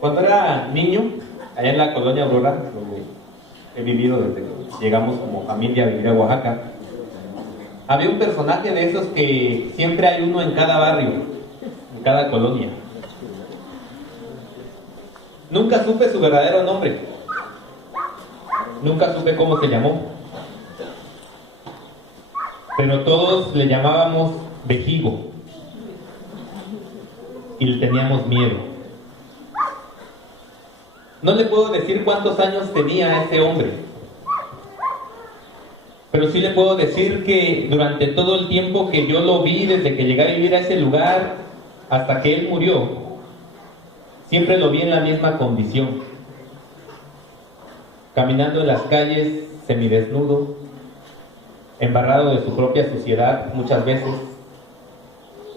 Cuando era niño, allá en la colonia Aurora, donde he vivido desde que llegamos como familia a vivir a Oaxaca, había un personaje de esos que siempre hay uno en cada barrio, en cada colonia. Nunca supe su verdadero nombre, nunca supe cómo se llamó, pero todos le llamábamos Vejigo y le teníamos miedo. No le puedo decir cuántos años tenía ese hombre, pero sí le puedo decir que durante todo el tiempo que yo lo vi, desde que llegué a vivir a ese lugar hasta que él murió, siempre lo vi en la misma condición, caminando en las calles semidesnudo, embarrado de su propia suciedad muchas veces,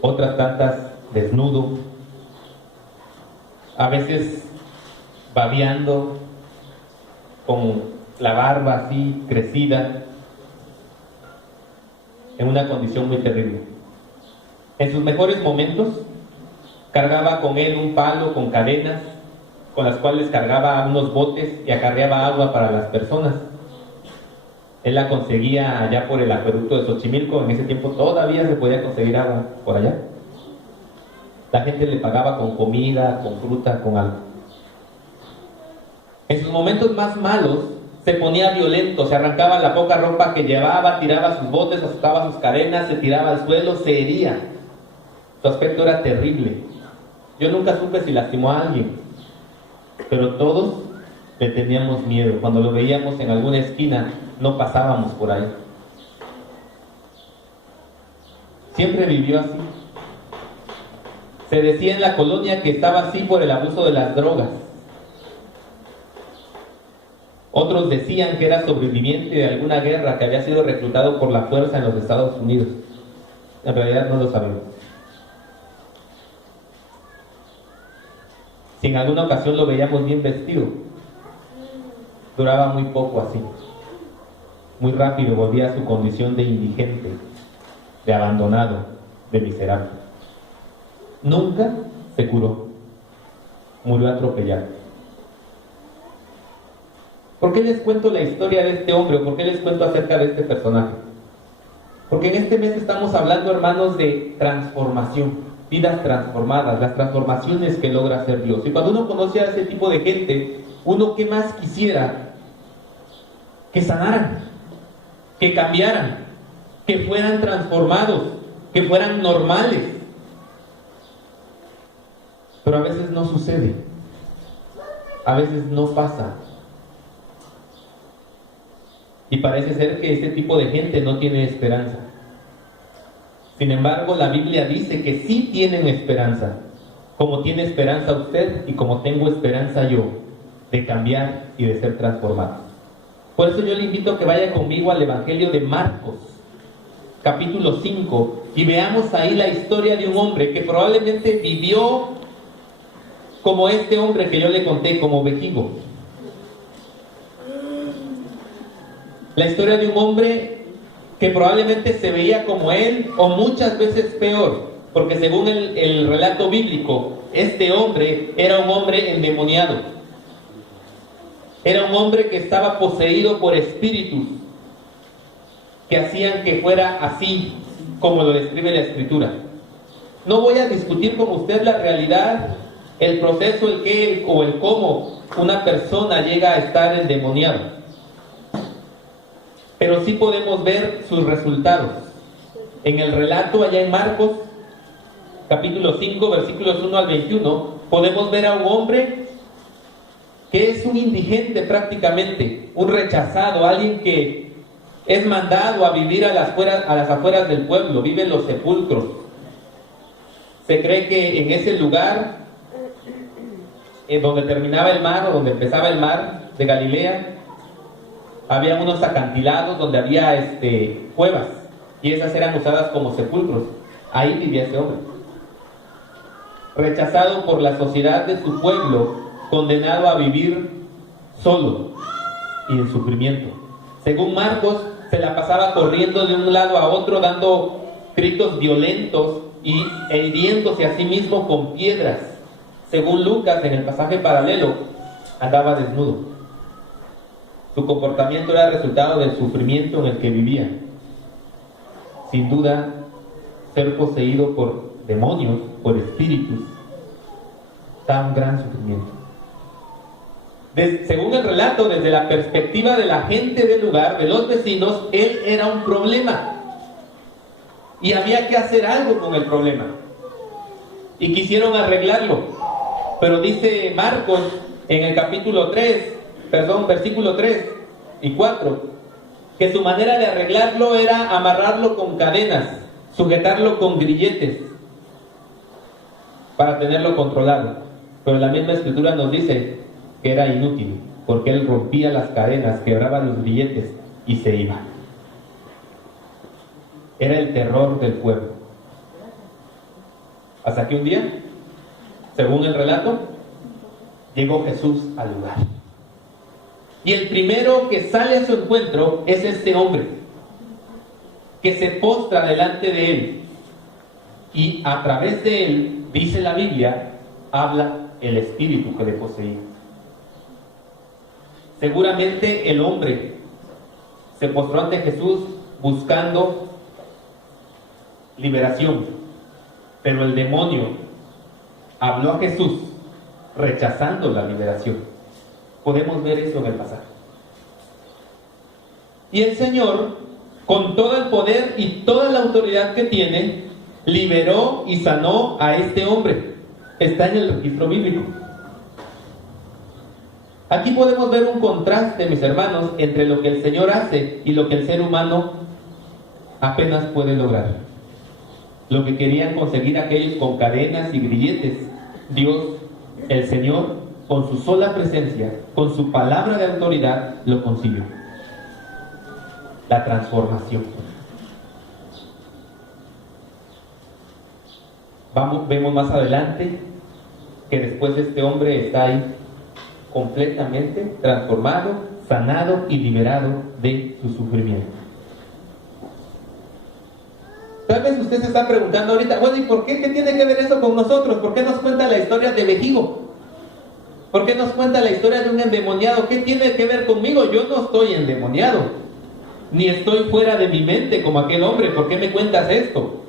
otras tantas desnudo, a veces babeando, con la barba así crecida, en una condición muy terrible. En sus mejores momentos cargaba con él un palo con cadenas, con las cuales cargaba unos botes y acarreaba agua para las personas. Él la conseguía allá por el acueducto de Xochimilco. En ese tiempo todavía se podía conseguir agua por allá. La gente le pagaba con comida, con fruta, con algo. En sus momentos más malos se ponía violento, se arrancaba la poca ropa que llevaba, tiraba sus botes, azotaba sus cadenas, se tiraba al suelo, se hería. Su aspecto era terrible. Yo nunca supe si lastimó a alguien, pero todos le teníamos miedo. Cuando lo veíamos en alguna esquina, no pasábamos por ahí. Siempre vivió así. Se decía en la colonia que estaba así por el abuso de las drogas. Otros decían que era sobreviviente de alguna guerra, que había sido reclutado por la fuerza en los Estados Unidos. En realidad no lo sabemos. Si en alguna ocasión lo veíamos bien vestido, duraba muy poco así. Muy rápido volvía a su condición de indigente, de abandonado, de miserable. Nunca se curó. Murió atropellado. ¿Por qué les cuento la historia de este hombre? ¿O por qué les cuento acerca de este personaje? Porque en este mes estamos hablando, hermanos, de transformación, vidas transformadas, las transformaciones que logra hacer Dios. Y cuando uno conoce a ese tipo de gente, uno ¿qué más quisiera? Que sanaran, que cambiaran, que fueran transformados, que fueran normales. Pero a veces no sucede, a veces no pasa. Y parece ser que este tipo de gente no tiene esperanza. Sin embargo, la Biblia dice que sí tienen esperanza, como tiene esperanza usted y como tengo esperanza yo, de cambiar y de ser transformado. Por eso yo le invito a que vaya conmigo al Evangelio de Marcos, capítulo 5, y veamos ahí la historia de un hombre que probablemente vivió como este hombre que yo le conté, como Vejigo. La historia de un hombre que probablemente se veía como él o muchas veces peor, porque según el relato bíblico, este hombre era un hombre endemoniado. Era un hombre que estaba poseído por espíritus que hacían que fuera así como lo describe la Escritura. No voy a discutir con usted la realidad, el proceso, el qué o el cómo una persona llega a estar endemoniado. Pero sí podemos ver sus resultados. En el relato allá en Marcos, capítulo 5, versículos 1 al 21, podemos ver a un hombre que es un indigente prácticamente, un rechazado, alguien que es mandado a vivir a las afueras del pueblo, vive en los sepulcros. Se cree que en ese lugar, donde terminaba el mar o donde empezaba el mar de Galilea, había unos acantilados donde había cuevas, y esas eran usadas como sepulcros. Ahí vivía ese hombre, rechazado por la sociedad de su pueblo, condenado a vivir solo y en sufrimiento. Según Marcos, se la pasaba corriendo de un lado a otro, dando gritos violentos e hiriéndose a sí mismo con piedras. según Lucas, en el pasaje paralelo, andaba desnudo. Su comportamiento era resultado del sufrimiento en el que vivía. Sin duda, ser poseído por demonios, por espíritus, da un gran sufrimiento. Según el relato, desde la perspectiva de la gente del lugar, de los vecinos, él era un problema. Y había que hacer algo con el problema. Y quisieron arreglarlo. Pero dice Marcos en el versículo 3 y 4, que su manera de arreglarlo era amarrarlo con cadenas, sujetarlo con grilletes, para tenerlo controlado. Pero la misma escritura nos dice que era inútil, porque él rompía las cadenas, quebraba los grilletes y se iba. Era el terror del pueblo. Hasta que un día, según el relato, llegó Jesús al lugar. Y el primero que sale a su encuentro es este hombre, que se postra delante de él. Y a través de él, dice la Biblia, habla el espíritu que le poseía. Seguramente el hombre se postró ante Jesús buscando liberación, pero el demonio habló a Jesús rechazando la liberación. Podemos ver eso en el pasaje. Y el Señor, con todo el poder y toda la autoridad que tiene, liberó y sanó a este hombre. Está en el registro bíblico. Aquí podemos ver un contraste, mis hermanos, entre lo que el Señor hace y lo que el ser humano apenas puede lograr. Lo que querían conseguir aquellos con cadenas y grilletes, Dios, el Señor, con su sola presencia, con su palabra de autoridad, lo consiguió. La transformación. Vemos más adelante que después este hombre está ahí completamente transformado, sanado y liberado de su sufrimiento. Tal vez usted se está preguntando ahorita, bueno, ¿y por qué? ¿Qué tiene que ver eso con nosotros? ¿Por qué nos cuenta la historia de Vejigo? ¿Por qué nos cuenta la historia de un endemoniado? ¿Qué tiene que ver conmigo? Yo no estoy endemoniado, ni estoy fuera de mi mente como aquel hombre. ¿Por qué me cuentas esto?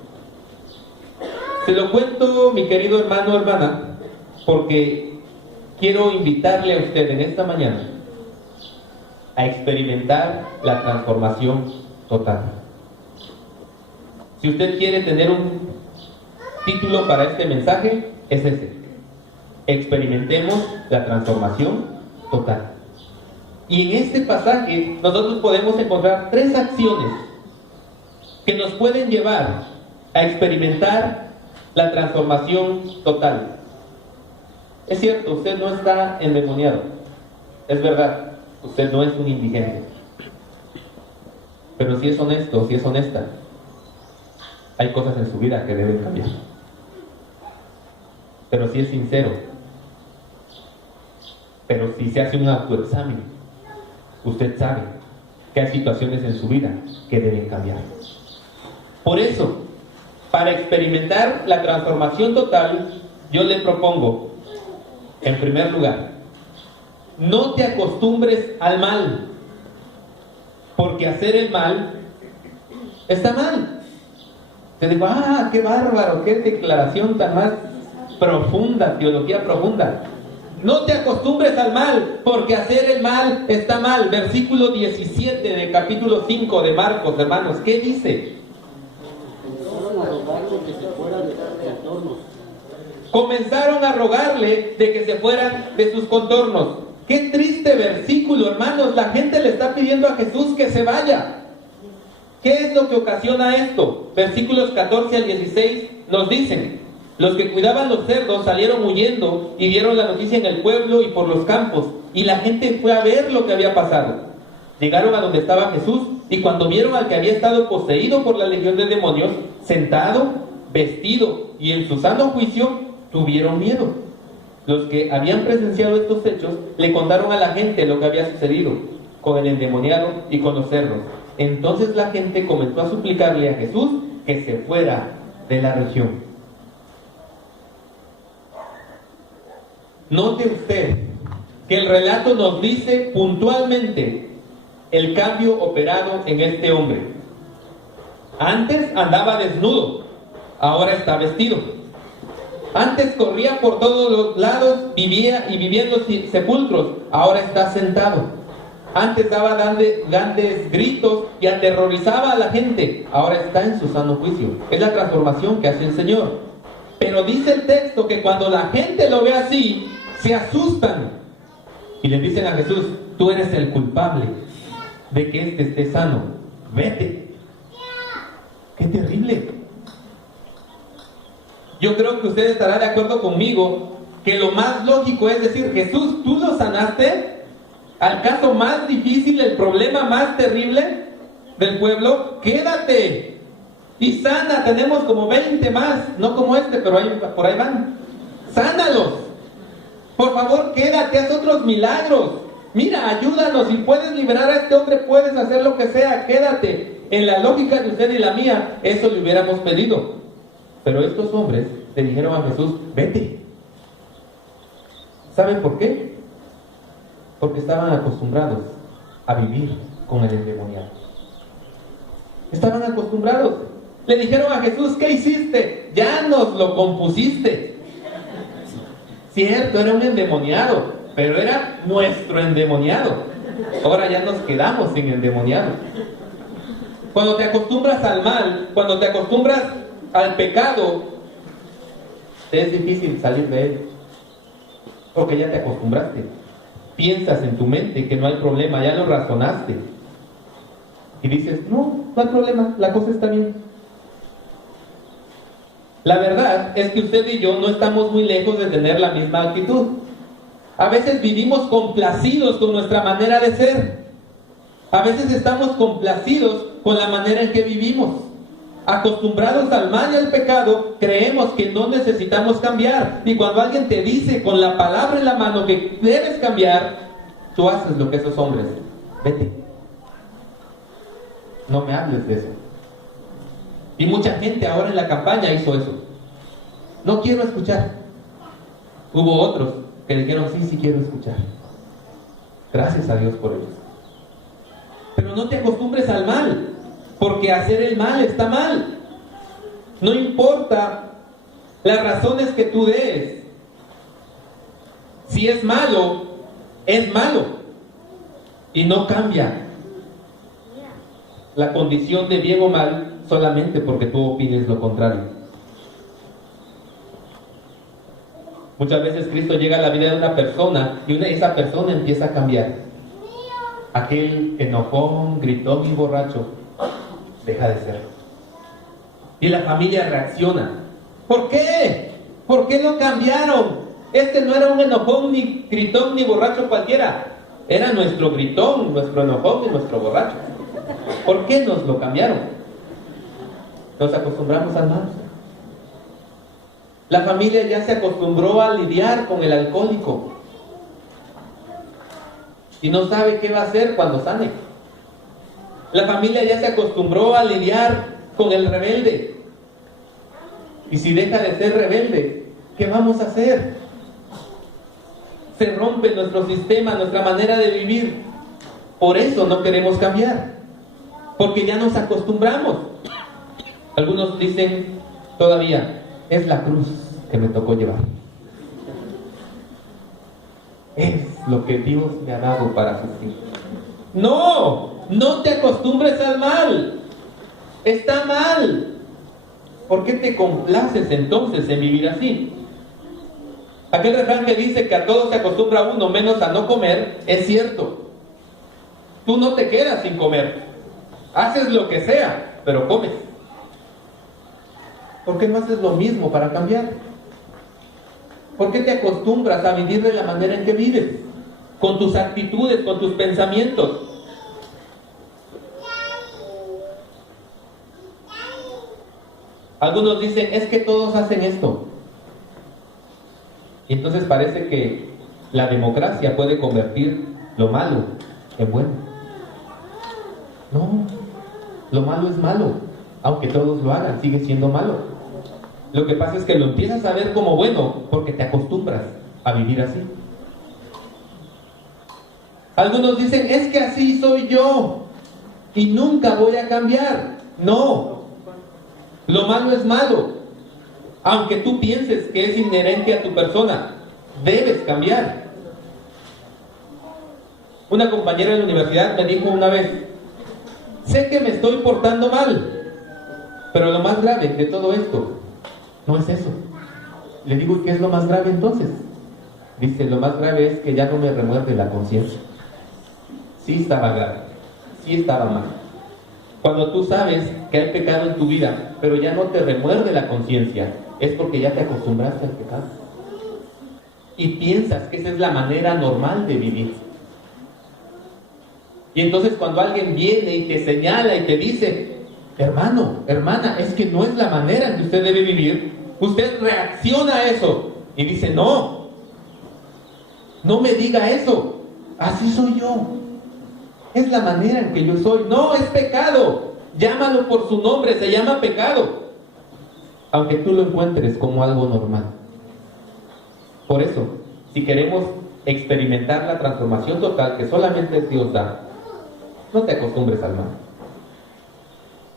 Se lo cuento, mi querido hermano o hermana, porque quiero invitarle a usted en esta mañana a experimentar la transformación total. Si usted quiere tener un título para este mensaje, es ese: experimentemos la transformación total. Y en este pasaje nosotros podemos encontrar 3 acciones que nos pueden llevar a experimentar la transformación total. Es cierto, usted no está endemoniado, es verdad, usted no es un indigente, pero si es honesto, si es honesta, hay cosas en su vida que deben cambiar. Pero si es sincero, pero si se hace un autoexamen, usted sabe que hay situaciones en su vida que deben cambiar. Por eso, para experimentar la transformación total, yo le propongo, en primer lugar, no te acostumbres al mal, porque hacer el mal está mal. Te digo, qué bárbaro, qué declaración tan más profunda, teología profunda. No te acostumbres al mal, porque hacer el mal está mal. Versículo 17 del capítulo 5 de Marcos, hermanos, ¿qué dice? Comenzaron a rogarle de que se fueran de sus contornos. Qué triste versículo, hermanos. La gente le está pidiendo a Jesús que se vaya. ¿Qué es lo que ocasiona esto? Versículos 14 al 16 nos dicen: los que cuidaban los cerdos salieron huyendo y dieron la noticia en el pueblo y por los campos, y la gente fue a ver lo que había pasado. Llegaron a donde estaba Jesús, y cuando vieron al que había estado poseído por la legión de demonios, sentado, vestido y en su sano juicio, tuvieron miedo. Los que habían presenciado estos hechos le contaron a la gente lo que había sucedido con el endemoniado y con los cerdos. Entonces la gente comenzó a suplicarle a Jesús que se fuera de la región. Note usted que el relato nos dice puntualmente el cambio operado en este hombre. Antes andaba desnudo, ahora está vestido. Antes corría por todos los lados, vivía en los sepulcros, ahora está sentado. Antes daba grandes gritos y aterrorizaba a la gente, ahora está en su sano juicio. Es la transformación que hace el Señor. Pero dice el texto que cuando la gente lo ve así, se asustan y le dicen a Jesús: tú eres el culpable de que éste esté sano, vete. ¡Qué terrible! Yo creo que usted estará de acuerdo conmigo que lo más lógico es decir: Jesús, tú lo sanaste al caso más difícil, el problema más terrible del pueblo, quédate y sana. Tenemos como 20 más, no como este, pero por ahí van. Sánalos, por favor, quédate, haz otros milagros. Mira, ayúdanos, si puedes liberar a este hombre, puedes hacer lo que sea, quédate. En la lógica de usted y la mía, eso le hubiéramos pedido. Pero estos hombres le dijeron a Jesús: vete. ¿Saben por qué? Porque estaban acostumbrados a vivir con el endemoniado. Estaban acostumbrados. Le dijeron a Jesús: ¿qué hiciste? Ya nos lo compusiste. Cierto, era un endemoniado, pero era nuestro endemoniado. Ahora ya nos quedamos sin endemoniado. Cuando te acostumbras al mal, cuando te acostumbras al pecado, es difícil salir de él, porque ya te acostumbraste. Piensas en tu mente que no hay problema, ya lo razonaste y dices: no hay problema, la cosa está bien. La verdad es que usted y yo no estamos muy lejos de tener la misma actitud. A veces vivimos complacidos con nuestra manera de ser. A veces estamos complacidos con la manera en que vivimos. Acostumbrados al mal y al pecado, creemos que no necesitamos cambiar. Y cuando alguien te dice con la palabra en la mano que debes cambiar, tú haces lo que esos hombres: vete. No me hables de eso. Y mucha gente ahora en la campaña hizo eso. No quiero escuchar. Hubo otros que dijeron: sí quiero escuchar. Gracias a Dios por ellos. Pero no te acostumbres al mal, porque hacer el mal está mal. No importa las razones que tú des. Si es malo, es malo. Y no cambia la condición de bien o mal solamente porque tú opines lo contrario. Muchas veces Cristo llega a la vida de una persona y esa persona empieza a cambiar. Aquel enojón, gritón y borracho deja de ser. Y la familia reacciona. ¿Por qué? ¿Por qué lo cambiaron? Este no era un enojón, ni gritón, ni borracho cualquiera. Era nuestro gritón, nuestro enojón y nuestro borracho. ¿Por qué nos lo cambiaron? Nos acostumbramos al mal. La familia ya se acostumbró a lidiar con el alcohólico y no sabe qué va a hacer cuando sane. La familia ya se acostumbró a lidiar con el rebelde, y si deja de ser rebelde, ¿qué vamos a hacer? Se rompe nuestro sistema, nuestra manera de vivir. Por eso no queremos cambiar, porque ya nos acostumbramos. Algunos dicen todavía: es la cruz que me tocó llevar. Es lo que Dios me ha dado para sufrir. No te acostumbres al mal. Está mal. ¿Por qué te complaces entonces en vivir así? Aquel refrán que dice que a todo se acostumbra uno menos a no comer, es cierto. Tú no te quedas sin comer. Haces lo que sea, pero comes. ¿Por qué no haces lo mismo para cambiar? ¿Por qué te acostumbras a vivir de la manera en que vives? Con tus actitudes, con tus pensamientos. Algunos dicen: es que todos hacen esto. Y entonces parece que la democracia puede convertir lo malo en bueno. No, lo malo es malo. Aunque todos lo hagan, sigue siendo malo. Lo que pasa es que lo empiezas a ver como bueno porque te acostumbras a vivir así. Algunos dicen, es que así soy yo y nunca voy a cambiar. No, lo malo es malo. Aunque tú pienses que es inherente a tu persona, debes cambiar. Una compañera de la universidad me dijo una vez, sé que me estoy portando mal, pero lo más grave de todo esto no es eso. Le digo, ¿y qué es lo más grave entonces? Dice, lo más grave es que ya no me remuerde la conciencia. Sí estaba grave, sí estaba mal. Cuando tú sabes que hay pecado en tu vida, pero ya no te remuerde la conciencia, es porque ya te acostumbraste al pecado. Y piensas que esa es la manera normal de vivir. Y entonces cuando alguien viene y te señala y te dice, hermano, hermana, es que no es la manera en que usted debe vivir, usted reacciona a eso y dice, no, no me diga eso, así soy yo. Es la manera en que yo soy. No, es pecado. Llámalo por su nombre, se llama pecado. Aunque tú lo encuentres como algo normal. Por eso, si queremos experimentar la transformación total que solamente Dios da, no te acostumbres al mal.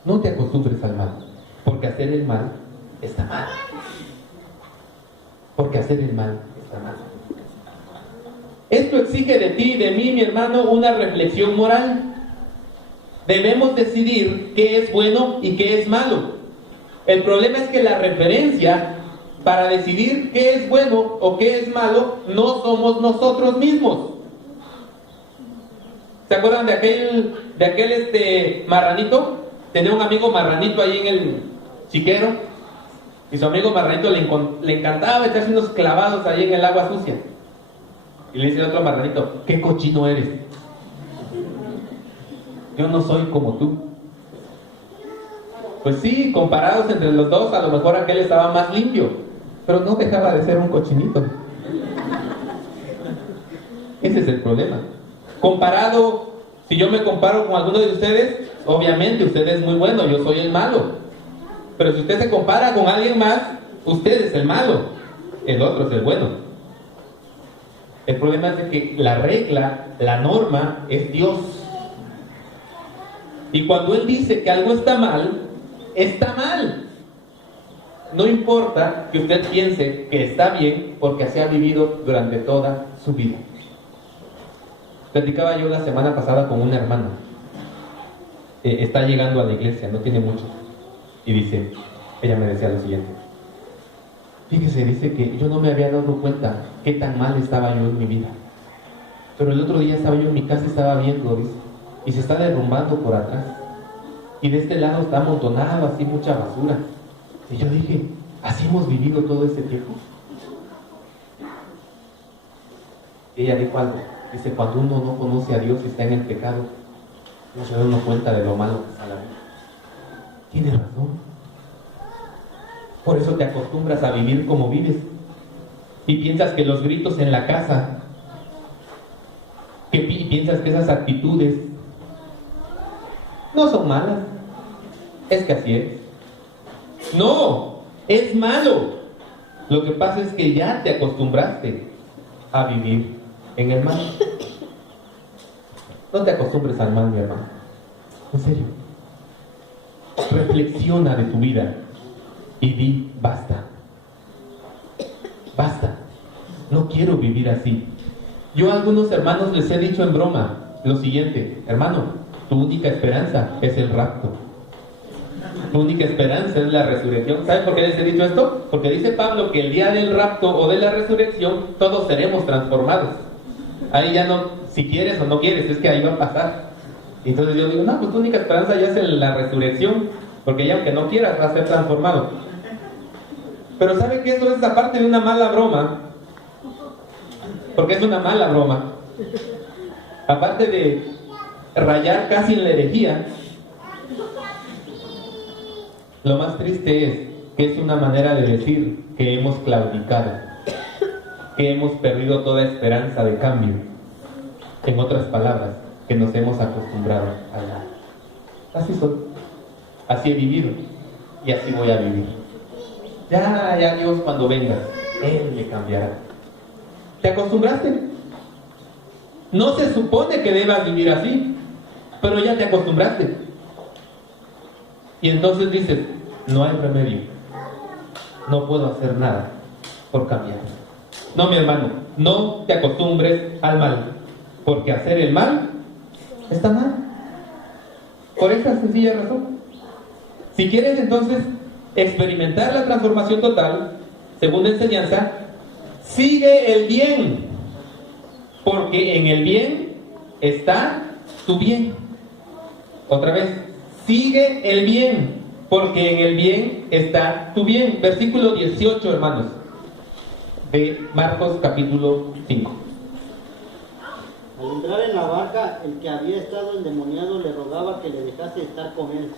No te acostumbres al mal. Porque hacer el mal está mal. Porque hacer el mal está mal. Esto exige de ti y de mí, mi hermano, una reflexión moral. Debemos decidir qué es bueno y qué es malo. El problema es que la referencia para decidir qué es bueno o qué es malo no somos nosotros mismos. ¿Se acuerdan de aquel marranito? Tenía un amigo marranito ahí en el chiquero y su amigo marranito le encantaba echarse unos clavados ahí en el agua sucia. Y le dice el otro marranito, qué cochino eres. Yo no soy como tú. Pues sí, comparados entre los dos, a lo mejor aquel estaba más limpio, pero no dejaba de ser un cochinito. Ese es el problema. Comparado, si yo me comparo con alguno de ustedes, obviamente usted es muy bueno, yo soy el malo. Pero si usted se compara con alguien más, usted es el malo, el otro es el bueno. El problema es de que la regla, la norma, es Dios. Y cuando Él dice que algo está mal, está mal. No importa que usted piense que está bien, porque así ha vivido durante toda su vida. Platicaba yo la semana pasada con una hermana. Está llegando a la iglesia, no tiene mucho. Y dice, ella me decía lo siguiente. Fíjese, dice que yo no me había dado cuenta qué tan mal estaba yo en mi vida. Pero el otro día estaba yo en mi casa y estaba viendo, dice, y se está derrumbando por atrás. Y de este lado está amontonado así mucha basura. Y yo dije, ¿así hemos vivido todo este tiempo? Y ella dijo algo. Dice, cuando uno no conoce a Dios y está en el pecado, no se da uno cuenta de lo malo que está la vida. Tiene razón. Por eso te acostumbras a vivir como vives. Y piensas que los gritos en la casa, piensas que esas actitudes no son malas. Es que así es. No, es malo. Lo que pasa es que ya te acostumbraste a vivir en el mal. No te acostumbres al mal, mi hermano. En serio. Reflexiona de tu vida y di, basta. Basta. No quiero vivir así. Yo a algunos hermanos les he dicho en broma lo siguiente: hermano, tu única esperanza es el rapto. Tu única esperanza es la resurrección. ¿Sabes por qué les he dicho esto? Porque dice Pablo que el día del rapto o de la resurrección todos seremos transformados. Ahí ya no, si quieres o no quieres, es que ahí va a pasar. Entonces yo digo, no, pues tu única esperanza ya es la resurrección, porque ya aunque no quieras vas a ser transformado. Pero ¿sabe qué? Eso es aparte de una mala broma, porque es una mala broma. Aparte de rayar casi en la herejía, lo más triste es que es una manera de decir que hemos claudicado, que hemos perdido toda esperanza de cambio. En otras palabras, que nos hemos acostumbrado a nada. Así soy, así he vivido y así voy a vivir. Ya Dios cuando venga, Él me cambiará. te acostumbraste. No se supone que debas vivir así, pero ya te acostumbraste. Y entonces dices, no hay remedio, no puedo hacer nada por cambiar. No, mi hermano, no te acostumbres al mal, porque hacer el mal está mal. Por esa sencilla razón. Si quieres entonces experimentar la transformación total, segunda enseñanza, sigue el bien, porque en el bien está tu bien. Otra vez, sigue el bien, porque en el bien está tu bien. Versículo 18, hermanos, de Marcos capítulo 5. Al entrar en la barca, el que había estado endemoniado le rogaba que le dejase estar con él.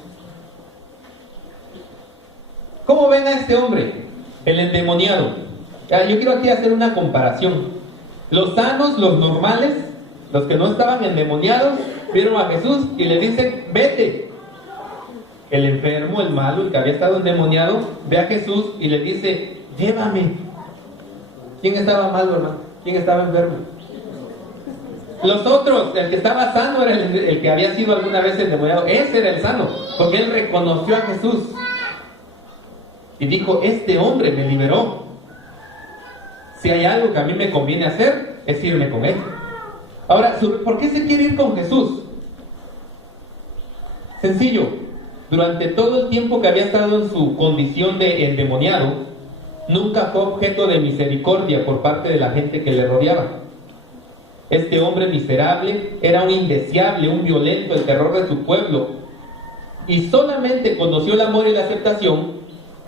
¿Cómo ven a este hombre, el endemoniado? Yo quiero aquí hacer una comparación. Los sanos, los normales, los que no estaban endemoniados, vieron a Jesús y le dicen, vete. El enfermo, el malo, el que había estado endemoniado, ve a Jesús y le dice, llévame. ¿Quién estaba malo, hermano? ¿Quién estaba enfermo? Los otros, el que estaba sano era el que había sido alguna vez endemoniado. Ese era el sano, porque él reconoció a Jesús y dijo, este hombre me liberó. Si hay algo que a mí me conviene hacer, es irme con él. Ahora, ¿por qué se quiere ir con Jesús? Sencillo, durante todo el tiempo que había estado en su condición de endemoniado, nunca fue objeto de misericordia por parte de la gente que le rodeaba. Este hombre miserable era un indeseable, un violento, el terror de su pueblo, y solamente conoció el amor y la aceptación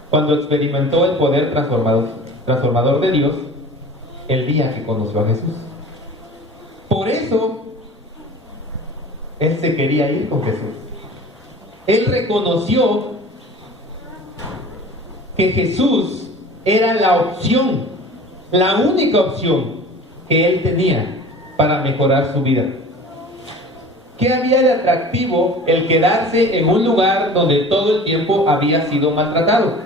cuando experimentó el poder transformador de Dios el día que conoció a Jesús. Por eso él se quería ir con Jesús. Él reconoció que Jesús era la opción, la única opción que él tenía para mejorar su vida. ¿Qué había de atractivo el quedarse en un lugar donde todo el tiempo había sido maltratado?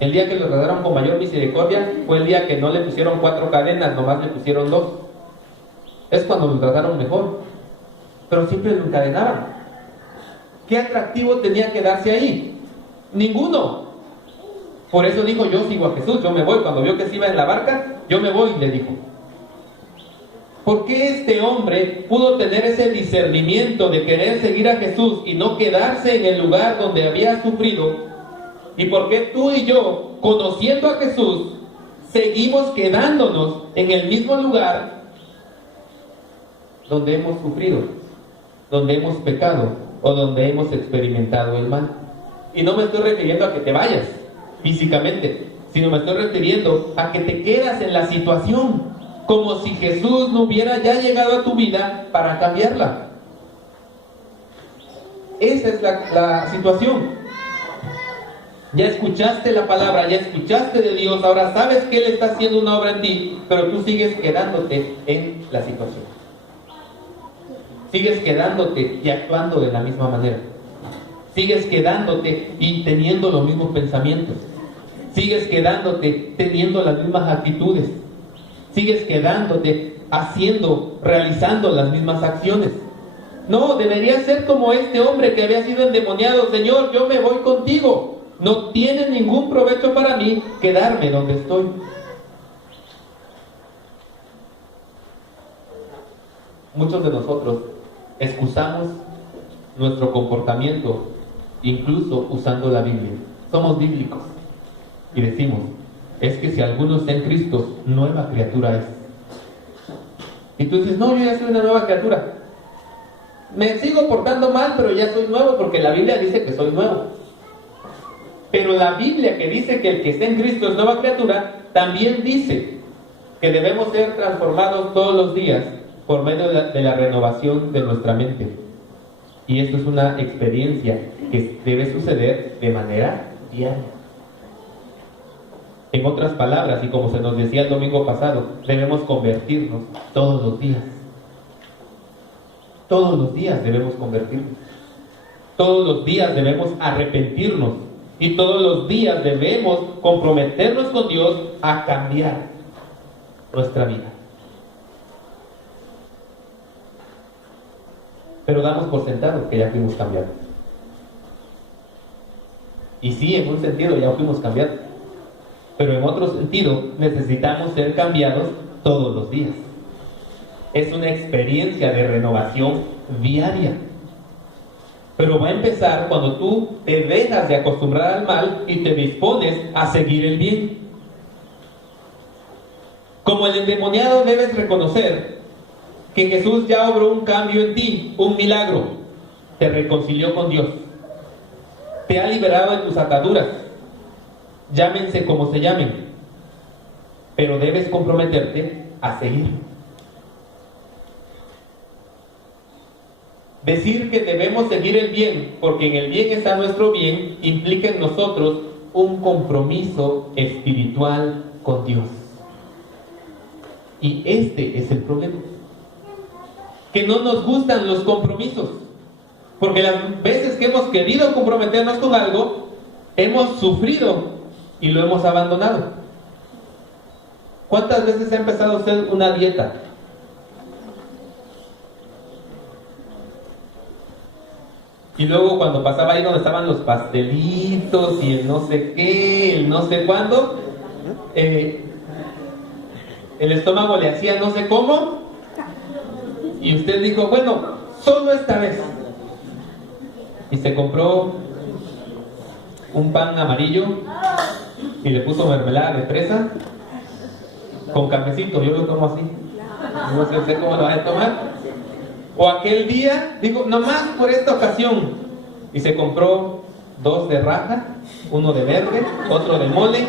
El día que lo trataron con mayor misericordia fue el día que no le pusieron 4 cadenas, nomás le pusieron 2. Es cuando lo trataron mejor, pero siempre lo encadenaban. ¿Qué atractivo tenía quedarse ahí? Ninguno. Por eso dijo, yo sigo a Jesús, yo me voy. Cuando vio que se iba en la barca, yo me voy, le dijo. ¿Por qué este hombre pudo tener ese discernimiento de querer seguir a Jesús y no quedarse en el lugar donde había sufrido? ¿Y por qué tú y yo, conociendo a Jesús, seguimos quedándonos en el mismo lugar donde hemos sufrido, donde hemos pecado o donde hemos experimentado el mal? Y no me estoy refiriendo a que te vayas físicamente, sino me estoy refiriendo a que te quedas en la situación, como si Jesús no hubiera ya llegado a tu vida para cambiarla. Esa es la situación. Ya escuchaste la palabra, ya escuchaste de Dios, ahora sabes que Él está haciendo una obra en ti, pero tú sigues quedándote en la situación. Sigues quedándote y actuando de la misma manera. Sigues quedándote y teniendo los mismos pensamientos. Sigues quedándote teniendo las mismas actitudes. Sigues quedándote haciendo, realizando las mismas acciones. No, debería ser como este hombre que había sido endemoniado. Señor, yo me voy contigo. No tiene ningún provecho para mí quedarme donde estoy. Muchos de nosotros excusamos nuestro comportamiento, incluso usando la Biblia. Somos bíblicos y decimos, es que si alguno está en Cristo, nueva criatura es. Y tú dices, no, yo ya soy una nueva criatura. Me sigo portando mal, pero ya soy nuevo, porque la Biblia dice que soy nuevo. Pero la Biblia, que dice que el que está en Cristo es nueva criatura, también dice que debemos ser transformados todos los días por medio de la renovación de nuestra mente. Y esto es una experiencia que debe suceder de manera diaria. En otras palabras, y como se nos decía el domingo pasado, debemos convertirnos todos los días. Todos los días debemos convertirnos. Todos los días debemos arrepentirnos Y todos los días debemos comprometernos con Dios a cambiar nuestra vida. Pero damos por sentado que ya fuimos cambiados. Y sí, en un sentido ya fuimos cambiados. Pero en otro sentido necesitamos ser cambiados todos los días. Es una experiencia de renovación diaria. Pero va a empezar cuando tú te dejas de acostumbrar al mal y te dispones a seguir el bien. Como el endemoniado, debes reconocer que Jesús ya obró un cambio en ti, un milagro. Te reconcilió con Dios. Te ha liberado de tus ataduras. Llámense como se llamen. Pero debes comprometerte a seguir. Decir que debemos seguir el bien, porque en el bien está nuestro bien, implica en nosotros un compromiso espiritual con Dios. Y este es el problema. Que no nos gustan los compromisos. Porque las veces que hemos querido comprometernos con algo, hemos sufrido y lo hemos abandonado. ¿Cuántas veces ha empezado usted una dieta? Y luego cuando pasaba ahí donde estaban los pastelitos y el no sé qué, el no sé cuándo, el estómago le hacía no sé cómo, y usted dijo, bueno, solo esta vez. Y se compró un pan amarillo y le puso mermelada de fresa con cafecito. Yo lo tomo así. No sé usted cómo lo va a tomar. O aquel día, digo, nomás por esta ocasión. Y se compró 2 de raja, uno de verde, otro de mole,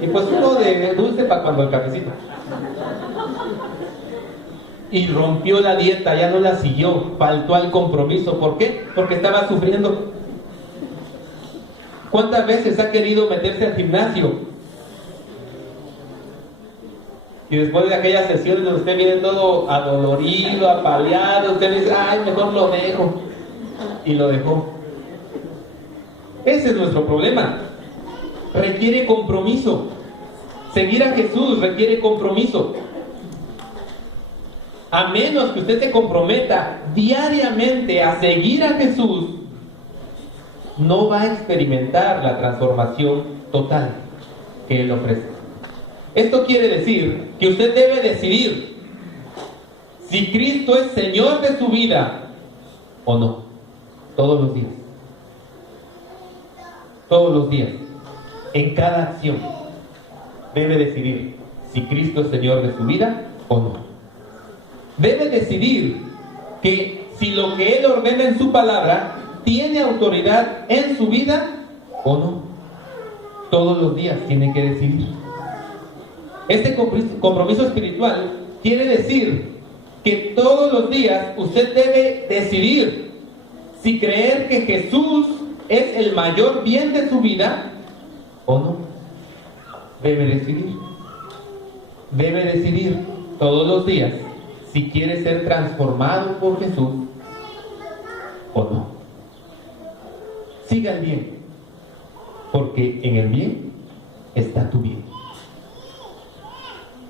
y pues uno de dulce para cuando el cafecito. Y rompió la dieta, ya no la siguió, faltó al compromiso. ¿Por qué? Porque estaba sufriendo. ¿Cuántas veces ha querido meterse al gimnasio? Y después de aquellas sesiones donde usted viene todo adolorido, apaleado, usted dice, ay, mejor lo dejo. Y lo dejó. Ese es nuestro problema. Requiere compromiso. Seguir a Jesús requiere compromiso. A menos que usted se comprometa diariamente a seguir a Jesús, no va a experimentar la transformación total que Él ofrece. Esto quiere decir que usted debe decidir si Cristo es Señor de su vida o no, todos los días. Todos los días, en cada acción, debe decidir si Cristo es Señor de su vida o no. Debe decidir que si lo que Él ordena en su palabra tiene autoridad en su vida o no. Todos los días tiene que decidir. Este compromiso espiritual quiere decir que todos los días usted debe decidir si creer que Jesús es el mayor bien de su vida o no. Debe decidir. Debe decidir todos los días si quiere ser transformado por Jesús o no. Siga el bien, porque en el bien está tu bien.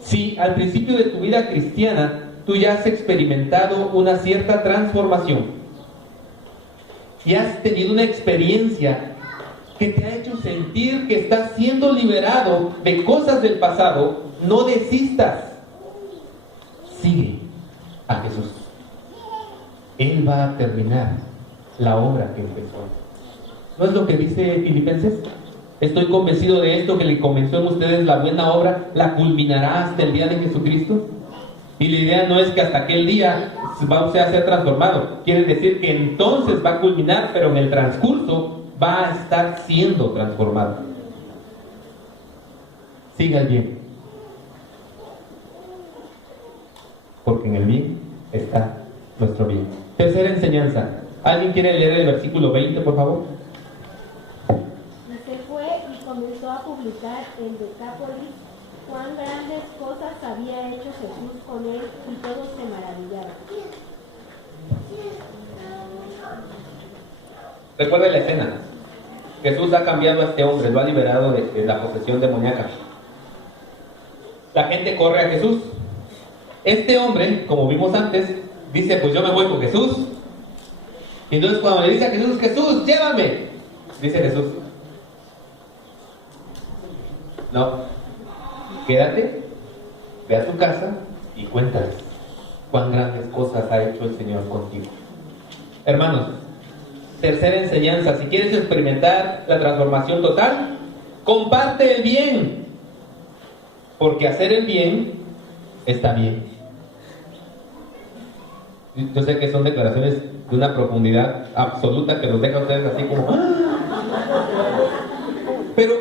Si al principio de tu vida cristiana tú ya has experimentado una cierta transformación y has tenido una experiencia que te ha hecho sentir que estás siendo liberado de cosas del pasado, no desistas. Sigue a Jesús. Él va a terminar la obra que empezó. ¿No es lo que dice Filipenses? Estoy convencido de esto, que le comenzó en ustedes la buena obra, la culminará hasta el día de Jesucristo. Y la idea no es que hasta aquel día va usted a ser transformado. Quiere decir que entonces va a culminar, pero en el transcurso va a estar siendo transformado. Siga el bien, porque en el bien está nuestro bien. Tercera enseñanza. ¿Alguien quiere leer el versículo 20, por favor? Comenzó a publicar en Decápolis cuán grandes cosas había hecho Jesús con él, y todos se maravillaban. Recuerda la escena. Jesús ha cambiado a este hombre, lo ha liberado de la posesión demoníaca. La gente corre a Jesús. Este hombre, como vimos antes, dice, pues yo me voy con Jesús. Y entonces cuando le dice a Jesús, Jesús, llévame, dice Jesús, no, quédate, ve a tu casa y cuéntales cuán grandes cosas ha hecho el Señor contigo. Hermanos, tercera enseñanza: si quieres experimentar la transformación total, comparte el bien, porque hacer el bien está bien. Yo sé que son declaraciones de una profundidad absoluta que los deja a ustedes así como... Pero,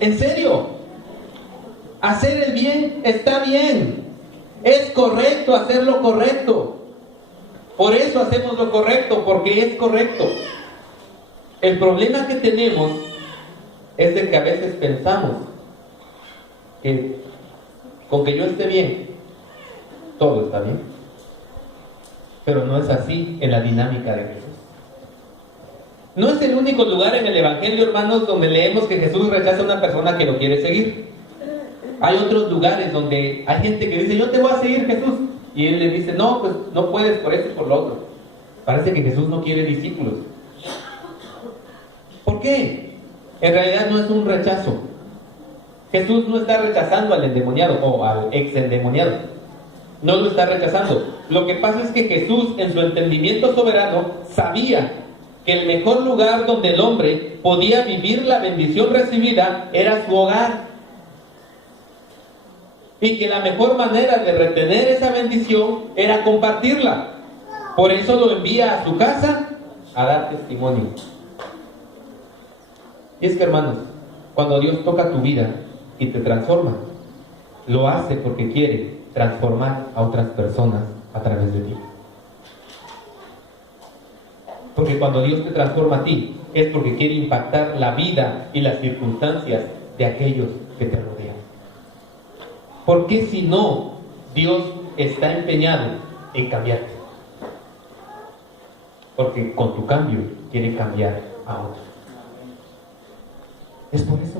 en serio, hacer el bien está bien. Es correcto hacer lo correcto. Por eso hacemos lo correcto, porque es correcto. El problema que tenemos es de que a veces pensamos que con que yo esté bien, todo está bien. Pero no es así en la dinámica de Jesús. No es el único lugar en el Evangelio, hermanos, donde leemos que Jesús rechaza a una persona que lo quiere seguir. Hay otros lugares donde hay gente que dice, yo te voy a seguir, Jesús. Y él le dice, no, pues no puedes por esto y por lo otro. Parece que Jesús no quiere discípulos. ¿Por qué? En realidad no es un rechazo. Jesús no está rechazando al endemoniado o al ex endemoniado. No lo está rechazando. Lo que pasa es que Jesús, en su entendimiento soberano, sabía que el mejor lugar donde el hombre podía vivir la bendición recibida era su hogar. Y que la mejor manera de retener esa bendición era compartirla. Por eso lo envía a su casa a dar testimonio. Y es que, hermanos, cuando Dios toca tu vida y te transforma, lo hace porque quiere transformar a otras personas a través de ti. Porque cuando Dios te transforma a ti, es porque quiere impactar la vida y las circunstancias de aquellos que te rodean. Porque si no, Dios está empeñado en cambiarte. Porque con tu cambio quiere cambiar a otros. Es por eso.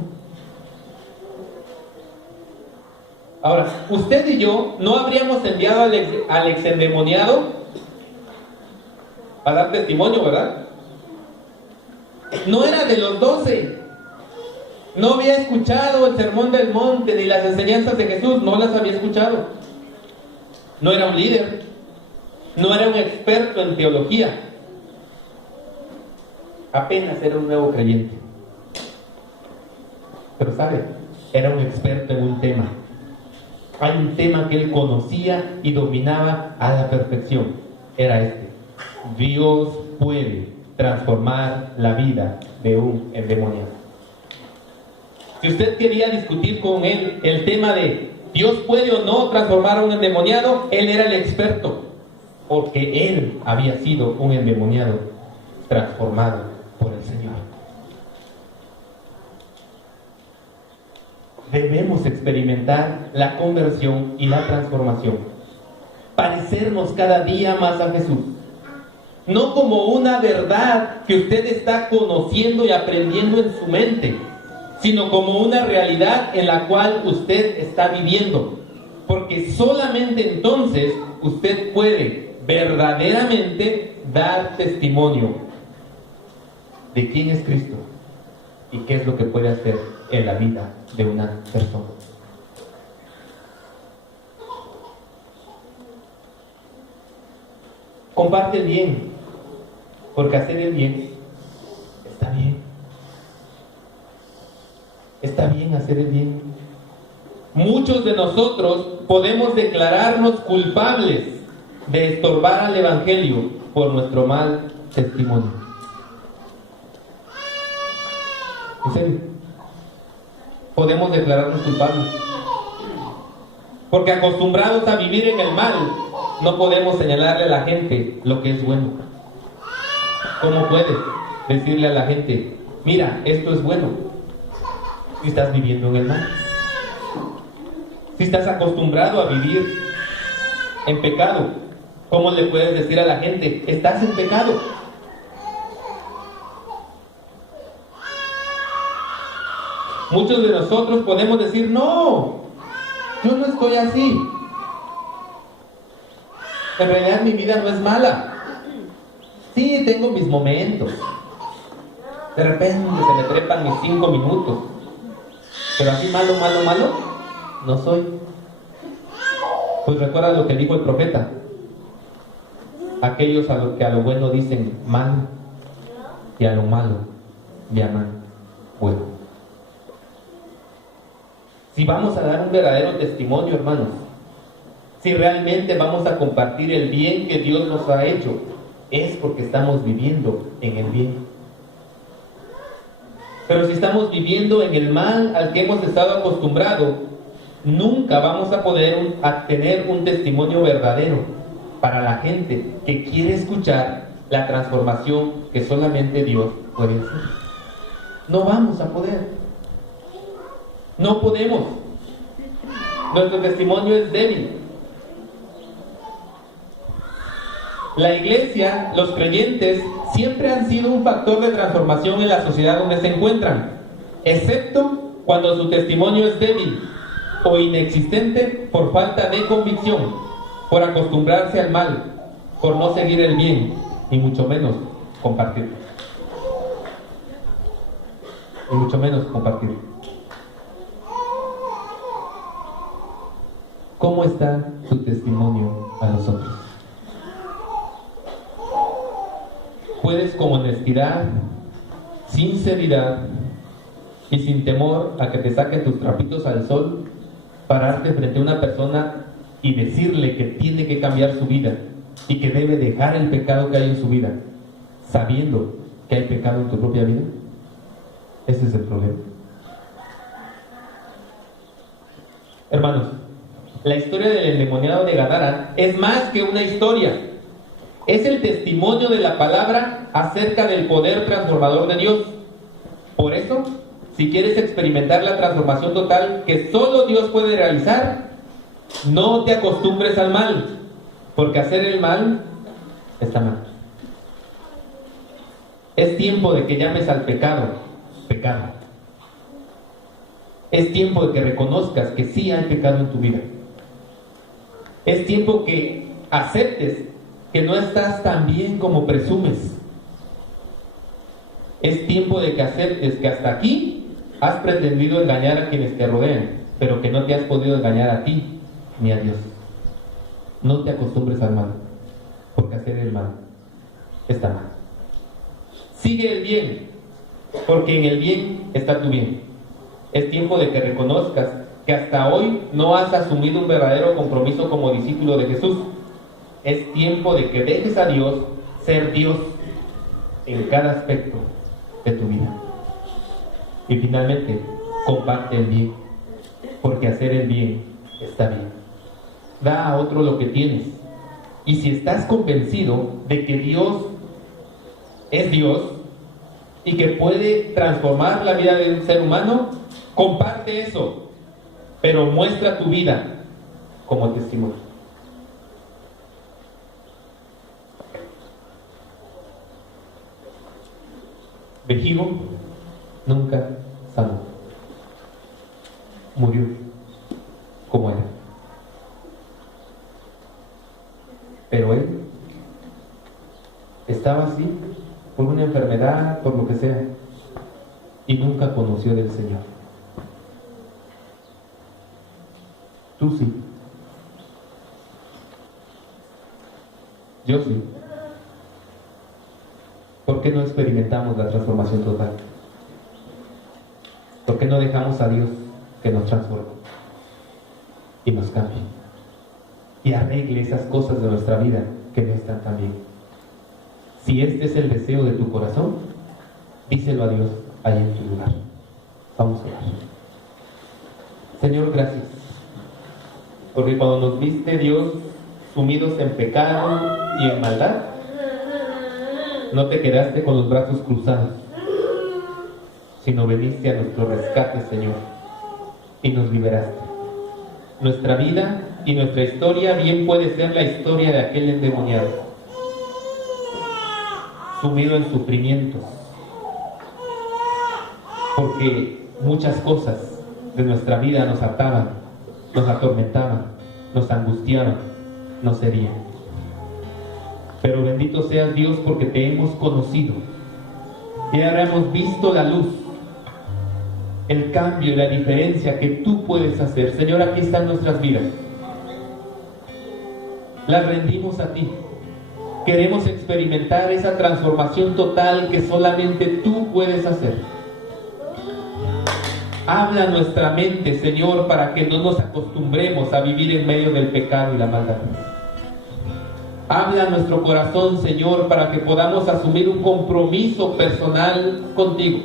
Ahora, usted y yo no habríamos enviado al exendemoniado a dar testimonio, ¿verdad? No era de los 12. No había escuchado el sermón del monte ni las enseñanzas de Jesús, no las había escuchado. No era un líder, no era un experto en teología. Apenas era un nuevo creyente. Pero ¿sabe? Era un experto en un tema. Hay un tema que él conocía y dominaba a la perfección. Era este: Dios puede transformar la vida de un endemoniado. Si usted quería discutir con él el tema de Dios puede o no transformar a un endemoniado, él era el experto, porque él había sido un endemoniado transformado por el Señor. Debemos experimentar la conversión y la transformación, parecernos cada día más a Jesús, no como una verdad que usted está conociendo y aprendiendo en su mente, sino como una realidad en la cual usted está viviendo, porque solamente entonces usted puede verdaderamente dar testimonio de quién es Cristo y qué es lo que puede hacer en la vida de una persona. Comparte el bien, porque hacer el bien está bien. Está bien hacer el bien. Muchos de nosotros podemos declararnos culpables de estorbar al Evangelio por nuestro mal testimonio. ¿En serio? Podemos declararnos culpables. Porque acostumbrados a vivir en el mal, no podemos señalarle a la gente lo que es bueno. ¿Cómo puedes decirle a la gente, mira, esto es bueno, si estás viviendo en el mal? Si estás acostumbrado a vivir en pecado, ¿cómo le puedes decir a la gente, estás en pecado? Muchos de nosotros podemos decir, no, yo no estoy así. En realidad mi vida no es mala. Sí, tengo mis momentos. De repente se me trepan mis 5 minutos. Pero así malo, no soy. Pues recuerda lo que dijo el profeta. Aquellos a los que a lo bueno dicen malo y a lo malo llaman bueno. Si vamos a dar un verdadero testimonio, hermanos, si realmente vamos a compartir el bien que Dios nos ha hecho, es porque estamos viviendo en el bien. Pero si estamos viviendo en el mal al que hemos estado acostumbrados, nunca vamos a poder tener un testimonio verdadero para la gente que quiere escuchar la transformación que solamente Dios puede hacer. No vamos a poder. No podemos. Nuestro testimonio es débil. La iglesia, los creyentes, siempre han sido un factor de transformación en la sociedad donde se encuentran, excepto cuando su testimonio es débil o inexistente por falta de convicción, por acostumbrarse al mal, por no seguir el bien, y mucho menos compartirlo. Y mucho menos compartirlo. ¿Cómo está su testimonio a nosotros? Puedes con honestidad, sinceridad y sin temor a que te saquen tus trapitos al sol, pararte frente a una persona y decirle que tiene que cambiar su vida y que debe dejar el pecado que hay en su vida, sabiendo que hay pecado en tu propia vida. Ese es el problema. Hermanos, la historia del endemoniado de Gadara es más que una historia. Es el testimonio de la palabra acerca del poder transformador de Dios. Por eso, si quieres experimentar la transformación total que solo Dios puede realizar, no te acostumbres al mal, porque hacer el mal está mal. Es tiempo de que llames al pecado, pecado. Es tiempo de que reconozcas que sí hay pecado en tu vida. Es tiempo que aceptes que no estás tan bien como presumes. Es tiempo de que aceptes que hasta aquí has pretendido engañar a quienes te rodean, pero que no te has podido engañar a ti ni a Dios. No te acostumbres al mal, porque hacer el mal está mal. Sigue el bien, porque en el bien está tu bien. Es tiempo de que reconozcas que hasta hoy no has asumido un verdadero compromiso como discípulo de Jesús. Es tiempo de que dejes a Dios ser Dios en cada aspecto de tu vida. Y finalmente, comparte el bien, porque hacer el bien está bien. Da a otro lo que tienes. Y si estás convencido de que Dios es Dios y que puede transformar la vida de un ser humano, comparte eso, pero muestra tu vida como testimonio. Vejigo nunca sanó. Murió como era. Pero él estaba así por una enfermedad, por lo que sea, y nunca conoció del Señor. Tú sí. Yo sí. ¿Por qué no experimentamos la transformación total? ¿Por qué no dejamos a Dios que nos transforme y nos cambie y arregle esas cosas de nuestra vida que no están tan bien? Si este es el deseo de tu corazón, díselo a Dios ahí en tu lugar. Vamos a orar. Señor, gracias, porque cuando nos viste, Dios, sumidos en pecado y en maldad, no te quedaste con los brazos cruzados, sino veniste a nuestro rescate, Señor, y nos liberaste. Nuestra vida y nuestra historia bien puede ser la historia de aquel endemoniado, sumido en sufrimientos, porque muchas cosas de nuestra vida nos ataban, nos atormentaban, nos angustiaban, nos herían. Pero bendito seas Dios porque te hemos conocido y ahora hemos visto la luz, el cambio y la diferencia que tú puedes hacer. Señor, aquí están nuestras vidas. Las rendimos a ti. Queremos experimentar esa transformación total que solamente tú puedes hacer. Habla nuestra mente, Señor, para que no nos acostumbremos a vivir en medio del pecado y la maldad. Habla nuestro corazón, Señor, para que podamos asumir un compromiso personal contigo.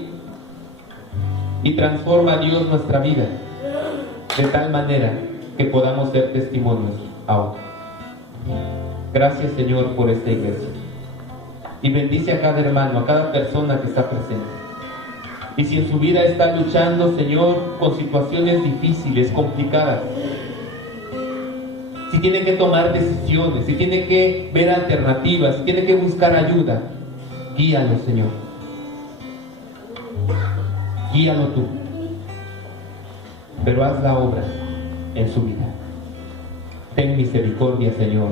Y transforma, Dios, nuestra vida de tal manera que podamos ser testimonios ahora. Gracias, Señor, por esta iglesia. Y bendice a cada hermano, a cada persona que está presente. Y si en su vida está luchando, Señor, con situaciones difíciles, complicadas, si tiene que tomar decisiones, si tiene que ver alternativas, si tiene que buscar ayuda, guíalo, Señor. Guíalo tú. Pero haz la obra en su vida. Ten misericordia, Señor,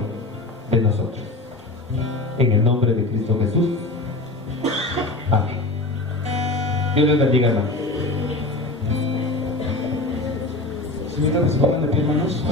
de nosotros. En el nombre de Cristo Jesús. Amén. Dios les bendiga, hermano. Señora, que se pongan de pie, hermanos.